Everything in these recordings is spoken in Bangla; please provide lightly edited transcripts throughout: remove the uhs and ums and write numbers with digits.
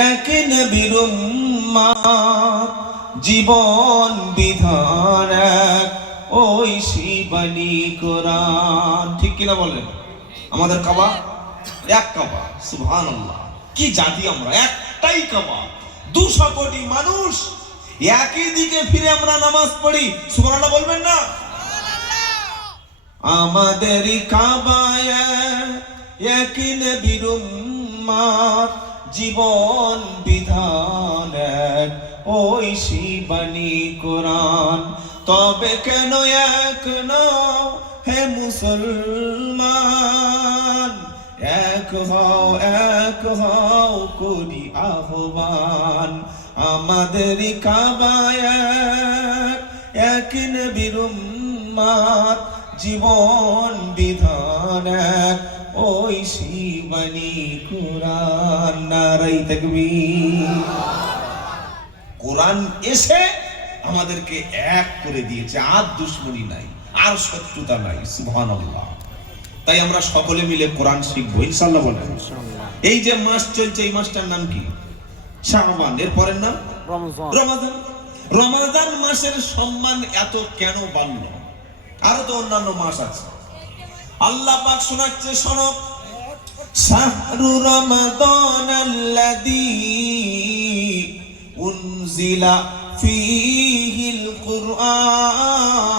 এক নবীর উম্মত, জীবন বিধান এক, ওই শিবানী কোরআন। ঠিক কিনা বলেন? আমাদের কাবা এক কাবা, সুবহানাল্লাহ। কি জাতি আমরা, একটাই কাবা, 200 কোটি মানুষ একই দিকে ফিরে আমরা নামাজ পড়ি। সুবহানাল্লাহ বলবেন না? আমাদের কাবায় এক নবীর উম্মত, জীবন বিধান এক, ওই শিবানী কোরআন। তবে কেন এক নও হে মুসলমান, এক হও করি আহ্বান। আমাদের কাবায় এক নবীর উম্মত, জীবন বিধান এক, ওই শিবানী কোরআন। নারায়ে তাকবীর। কোরআন এসে আমাদেরকে এক করে দিয়েছে, আর দুশ্মনী নাই, আর শত্রুতা নাই। সুবহানাল্লাহ। তাই আমরা সকলে মিলে কোরআন শিখবো ইনশাআল্লাহ বলেন। এই যে মাস চলছে, এই মাসটার নাম কি? শাবান। এর পরের নাম রমাদান। রমাদান মাসের সম্মান এত কেন বাড়লো? আরো তো অন্যান্য মাস আছে। আল্লাহ পাক শোনাচ্ছে, শোনো। শাহরু রমাদানাল্লাযী উনজিলা ফীহিল কুরআন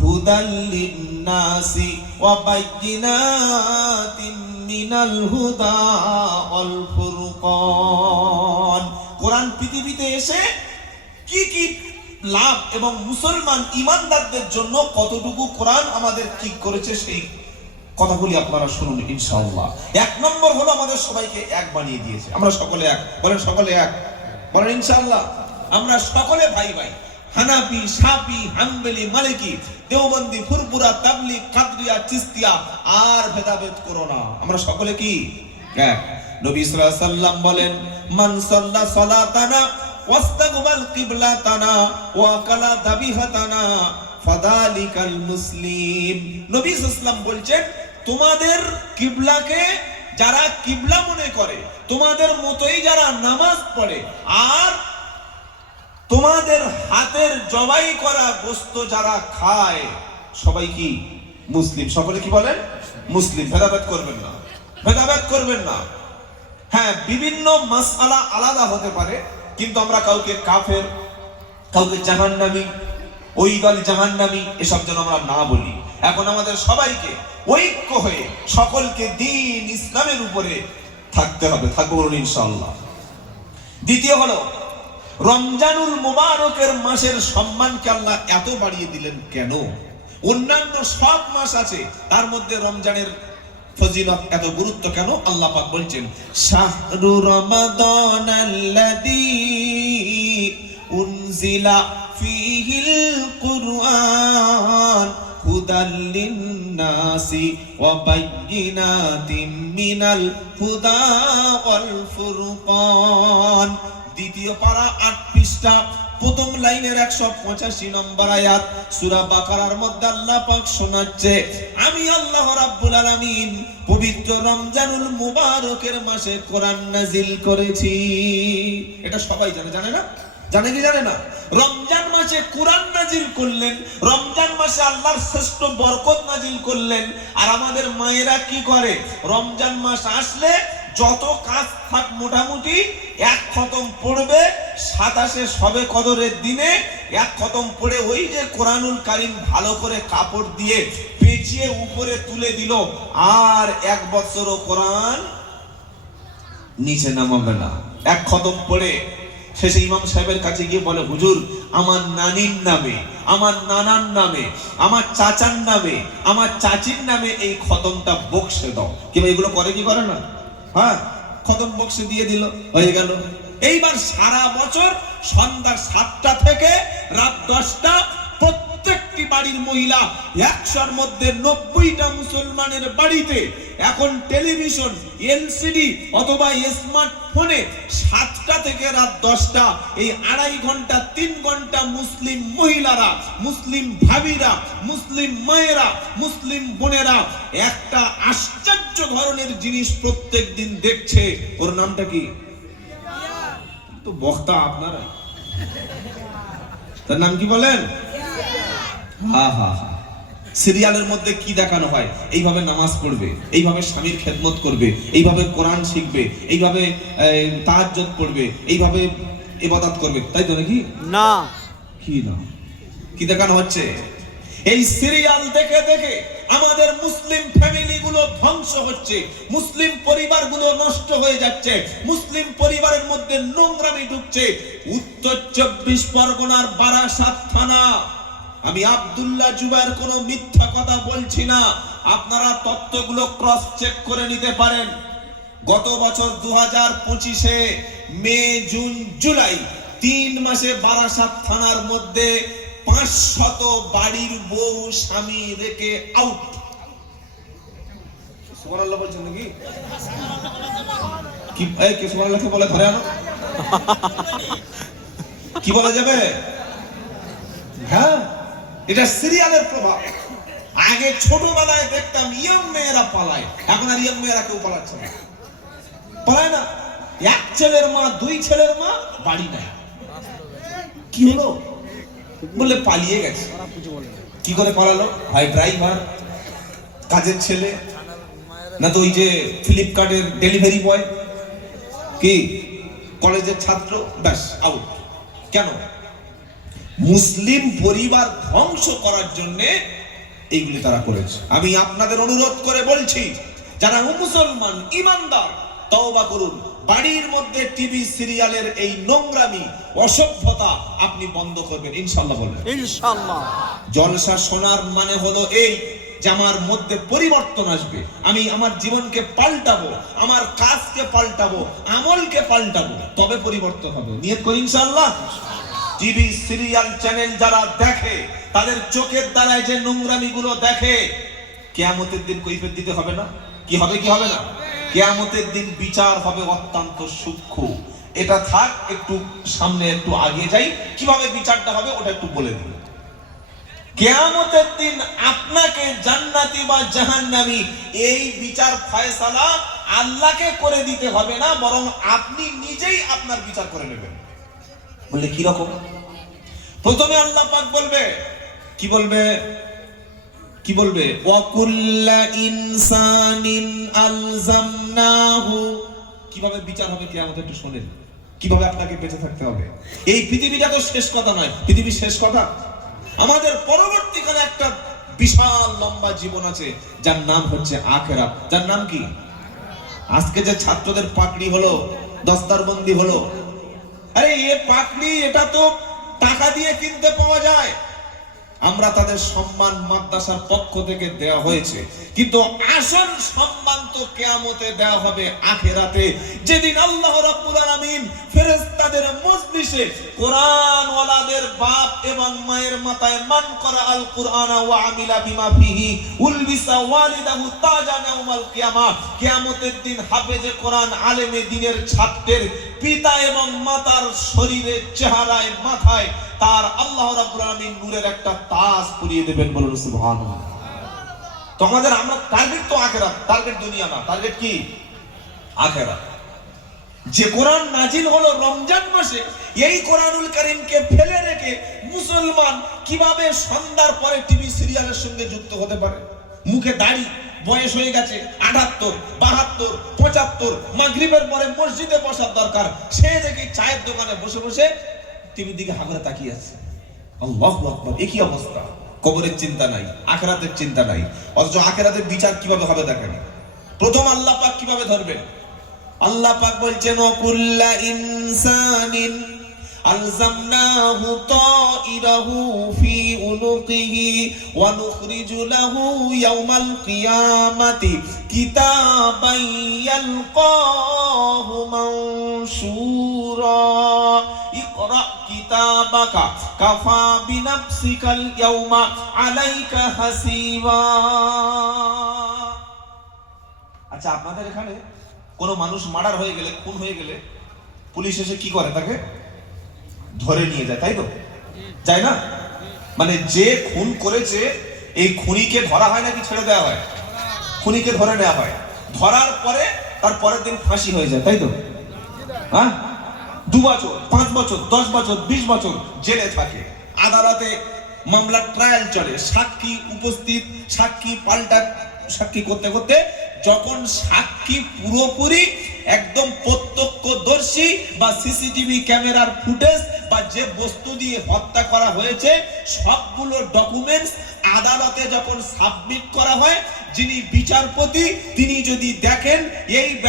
হুদাল লিন-নাসি ওয়া বায়্যিনাতিন মিনাল হুদা ওয়াল ফুরকান। কোরআন পৃথিবীতে এসে কি কি লাভ এবং মুসলমান ইমানদারদের জন্য কতটুকু কোরআন আমাদের ঠিক করেছে, সেই কথাগুলি আপনারা শুনুন ইনশাআল্লাহ। 1 নম্বর হলো আমাদের সবাইকে এক বানিয়ে দিয়েছে। আমরা সকলে এক বলেন, সকলে এক বলেন ইনশাআল্লাহ। আমরা সকলে ভাই ভাই, হানাফি, শাফি, হাম্বলি, মালিকি, দেওবন্দি, ফুরফুরা, তাবলিগ, কাদরিয়া, চিশতিয়া, আর ভেদাভেদ করো না। আমরা সকলে কি এক। নবী সাল্লাল্লাহু আলাইহি ওয়াসাল্লাম বলেন, মান সাল্লা সালাতানা ওয়াস্তাকবাল কিবলাতানা ওয়া কালা দাবিহাতানা ফাযালিকাল মুসলিম। নবী সাল্লাল্লাহু আলাইহি ওয়াসাল্লাম বলছেন, তোমাদের কিবলাকে যারা কিবলা মনে করে, তোমাদের মতোই যারা নামাজ পড়ে, আর তোমাদের হাতের জবাই করা গোশত যারা খায়, সবাই কি মুসলিম। সকলে কি বলেন? মুসলিম। ভেদাভেদ করবেন না, ভেদাভেদ করবেন না। হ্যাঁ, বিভিন্ন মাসআলা আলাদা হতে পারে, কিন্তু আমরা কাউকে কাফের, কাউকে জাহান্নামী, ওই দল জাহান্নামী, এসব যেন আমরা না বলি। এখন আমাদের সবাইকে ঐক্য হয়ে সকলকে দ্বীন ইসলামের উপরে থাকতে হবে। থাকবো বলুন ইনশাআল্লাহ। দ্বিতীয় হলো, রমজানুল মুবারকের মাসের সম্মানকে আল্লাহ এত বাড়িয়ে দিলেন কেন? অন্যান্য সব মাস আছে, তার মধ্যে রমজানের ফজিলত এত গুরুত্ব কেন? আল্লাহ পাক বলছেন, শাহরু রমাদানাল্লাযী উনজিলা ফীহিল কুরআন হুদাল লিন-নাসি ওয়া বায়্যিনাতিন মিনাল হুদা ওয়াল ফুরকান। দ্বিতীয় পারা 8 পৃষ্ঠা, প্রথম লাইনের 185 নম্বর আয়াত, সূরা বাকারার মধ্যে আল্লাহ পাক শোনাচ্ছে, আমি আল্লাহ রাব্বুল আলামিন পবিত্র রমজানুল মুবারকের মাসে কোরআন নাজিল করেছি। এটা সবাই জানে, জানে না? জানে কি জানে না? রমজান মাসে কোরআন নাজিল করলেন, রমজান মাসে আল্লাহর শ্রেষ্ঠ বরকত নাজিল করলেন। আর আমাদের মায়েরা কি করে? রমজান মাস আসলে যত কাজ থাক মোটামুটি 1 খতম পড়বে, 27 শবে কদরের দিনে 1 খতম পড়ে ওই যে কোরআনুল কারীম ভালো করে কাপড় দিয়ে পেঁচিয়ে উপরে তুলে দিল, আর 1 বছরও কোরআন নিচে নামাবে না। 1 খতম পড়ে শেষে ইমাম সাহেবের কাছে গিয়ে বলে, হুজুর, আমার নানির নামে, আমার নানার নামে, আমার চাচার নামে, আমার চাচির নামে এই খতমটা বক্সে দাও। কিংবা এগুলো করে কি করে না? হ্যাঁ, খতম বক্সে দিয়ে দিল, হয়ে গেল। এইবার সারা বছর সন্ধ্যা 7টা থেকে রাত 10টা প্রত্যেকটি বাড়ির মহিলা, 100-র মধ্যে 90টা মুসলমানের বাড়িতে এখন টেলিভিশন, এলসিডি অথবা স্মার্টফোনে 7টা থেকে রাত 10টা এই 2.5 ঘন্টা 3 ঘন্টা মুসলিম মহিলারা, মুসলিম ভাবিরা, মুসলিম মায়েরা, মুসলিম বোনেরা একটা আশ্চর্য ধরনের জিনিস প্রত্যেক দিন দেখছে। ওর নামটা কি? তো বক্তা আপনারা, তার নাম কি বলেন? সিরিয়ালের মধ্যে কি দেখানো হয়? এইভাবে নামাজ পড়বে, এইভাবে স্বামীর খেদমত করবে, এইভাবে কোরআন শিখবে, এইভাবে তাহাজ্জুদ পড়বে, এইভাবে ইবাদত করবে, তাই তো নাকি? না, কি না, কি দেখানো হচ্ছে? এই সিরিয়াল দেখে দেখে আমাদের মুসলিম ফ্যামিলিগুলো ধ্বংস হচ্ছে, মুসলিম পরিবারগুলো নষ্ট হয়ে যাচ্ছে, মুসলিম পরিবারের মধ্যে নোংরামি ঢুকছে। উত্তর 24 পরগনার বারাসাত থানা, আমি আব্দুল্লাহ জুবায়ের কোনো মিথ্যা কথা বলছি না, আপনারা তথ্যগুলো ক্রস চেক করে নিতে পারেন। গত বছর 2025-এ মে, জুন, জুলাই 3 মাসে বারাসাত থানার মধ্যে 500 বাড়ির বউ স্বামী রেখে আউট। সুবহানাল্লাহ বলছেন নাকি? কি কে সুবহানাল্লাহকে বলে ধরে আনো? কি বলা যাবে? হ্যাঁ, এটা সিরিয়ালের প্রভাব। আগে ছোটবেলায় দেখতাম ইয়ং মেয়েরা পালায়, এখন আর ইয়ং মেয়েরা কেউ পালাচ্ছে না, পালায় না। 1 ছেলের মা, 2 ছেলের মা, বাড়ি নাই। কি হলো? বলে পালিয়ে গেছে। কি করে পালালো? হয় ড্রাইভার, কাজের ছেলে, না তো ওই যে ফ্লিপকার্টের ডেলিভারি বয়, কি কলেজের ছাত্র, ব্যাস আউট। কেন? মুসলিম পরিবার ধ্বংস করার জন্য এইগুলি তারা করেছে। আমি আপনাদের অনুরোধ করে বলছি, যারা মুসলমান ইমানদার, তওবা করুন। বাড়ির মধ্যে টিভি সিরিয়ালের এই নোংরামি, অসভ্যতা আপনি বন্ধ করবেন ইনশাআল্লাহ। বলবেন ইনশাআল্লাহ। জলসা শোনার মানে হলো এই যে আমার মধ্যে পরিবর্তন আসবে, আমি আমার জীবনকে পাল্টাবো, আমার কাজকে পাল্টাবো, আমলকে পাল্টাবো, তবে পরিবর্তন হবে। নিয়ত করি ইনশাআল্লাহ। টিভি সিরিয়াল চ্যানেল যারা দেখে, তাদের চোখের দ্বারায় যে নোংরামি গুলো দেখে, কিয়ামতের দিন কৈফিয়ত দিতে হবে না? কি হবে, কি হবে না? কিয়ামতের দিন বিচার হবে অত্যন্ত সূক্ষ্ম। এটা থাক, একটু সামনে একটু আগে যাই, কিভাবে বিচারটা হবে ওটা একটু বলে দিই। কিয়ামতের দিন আপনাকে জান্নাতি বা জাহান্নামী এই বিচার ফয়সালা আল্লাহকে করে দিতে হবে না, বরং আপনি নিজেই আপনার বিচার করে নেবেন। বললে কি রকম? প্রথমে আল্লাহ পাক বলবে, কি বলবে? কি বলবে? ওয়াকুল্লা ইনসানিন আলজামনাহু। কিভাবে বিচার হবে কিয়ামতে একটু শুনেন, কিভাবে আপনাকে বেঁচে থাকতে হবে। এই পৃথিবীটা তো শেষ কথা নয়, পৃথিবীর শেষ কথা। আমাদের পরবর্তীকালে একটা বিশাল লম্বা জীবন আছে, যার নাম হচ্ছে আখিরাত। যার নাম কি? আজকে যে ছাত্রদের পাকড়ি হলো, দস্তারবন্দি হলো, আরে এ পাকড়ি, এটা তো টাকা দিয়ে কিনতে পাওয়া যায়। আমরা তাদের সম্মান মাদ্রাসার পক্ষ থেকে দেওয়া হয়েছে, কিন্তু আসল সম্মান তো কিয়ামতে দেওয়া হবে আখিরাতে, যেদিন আল্লাহ রাব্বুল আলামিন ফেরেশতাদের মজলিসে কোরআন ওয়ালাদের বাপ এবং মায়ের মাথায় মান করা আল কুরআনা ওয়া আমিলা বিমা ফিহি উলবিসা ওয়ালিদাহু তাজান ইয়াউমাল কিয়ামা। কিয়ামতের দিন হাফেজে কোরআন, আলেমে দ্বীনের ছাত্রের পিতা এবং মাতার শরীরে, চেহারায়, মাথায় তার আল্লাহ রাব্বুল আলামিন নূরের একটা তাজ পরিয়ে দেবেন। বলুন সুবহানাল্লাহ। তো আমাদের, আমরা টার্গেট তো আখিরাত, টার্গেট দুনিয়া না। টার্গেট কি? আখিরাত। যে কোরআন নাজিল হলো রমজান মাসে, এই কোরআনুল কারীমকে ফেলে রেখে মুসলমান কিভাবে সন্ধ্যার পরে টিভি সিরিয়ালের সঙ্গে যুক্ত হতে পারে? মুখে দাড়ি, বয়স হয়ে গেছে 78, 72, 75, মাগরিবের পরে মসজিদে বসার দরকার, সে দেখি চায়ের দোকানে বসে বসে টিভির দিকে হাগরে তাকিয়ে আছে। আল্লাহু আকবার। একই অবস্থা। কবরের চিন্তা নাই, আখিরাতের চিন্তা নাই। অথচ আখিরাতের বিচার কিভাবে হবে দেখেন। প্রথম আল্লাহ পাক কিভাবে ধরবেন? আল্লাহ পাক বলছেন, ওয়াকুল্লা ইনসানিন আলজামনাহু তাইরাহু ফি উনুকিহি ওয়া নুখরিজু লাহু ইয়াওমাল কিয়ামাতি কিতাবান ইয়ালকাহু মানশুরা। ইকরা কিতাবাকা কাফা বিনাফসিকাল ইয়াওমা আলাইকা হাসিবা। আচ্ছা, আপনাদের এখানে কোনো মানুষ মার্ডার হয়ে গেলে, খুন হয়ে গেলে, পুলিশ এসে কি করে? তাকে ধরে নিয়ে যায়, তাই তো? যায় না? মানে যে খুন করেছে এই খুনিকে ধরা হয় নাকি ছেড়ে দেওয়া হয়? খুনিকে ধরে নেওয়া হয়, ধরার পরে তার পরের দিন ফাঁসি হয়ে যায়, তাই তো? হ্যাঁ, 2 বছর, 5 বছর, 10 বছর, 20 বছর জেলে থাকে। আদালতে মামলার ট্রায়াল চলে, সাক্ষী উপস্থিত, সাক্ষী পাল্টা সাক্ষী করতে করতে যখন সাক্ষী পুরোপুরি একদম প্রত্যক্ষদর্শী বা সিসিটিভি ক্যামেরার ফুটেজ বা যে বস্তু দিয়ে হত্যা করা হয়েছে সবগুলো ডকুমেন্টস আদালতে যখন সাবমিট করা হয়, যিনি বিচারপতি তিনি যদি দেখেন এই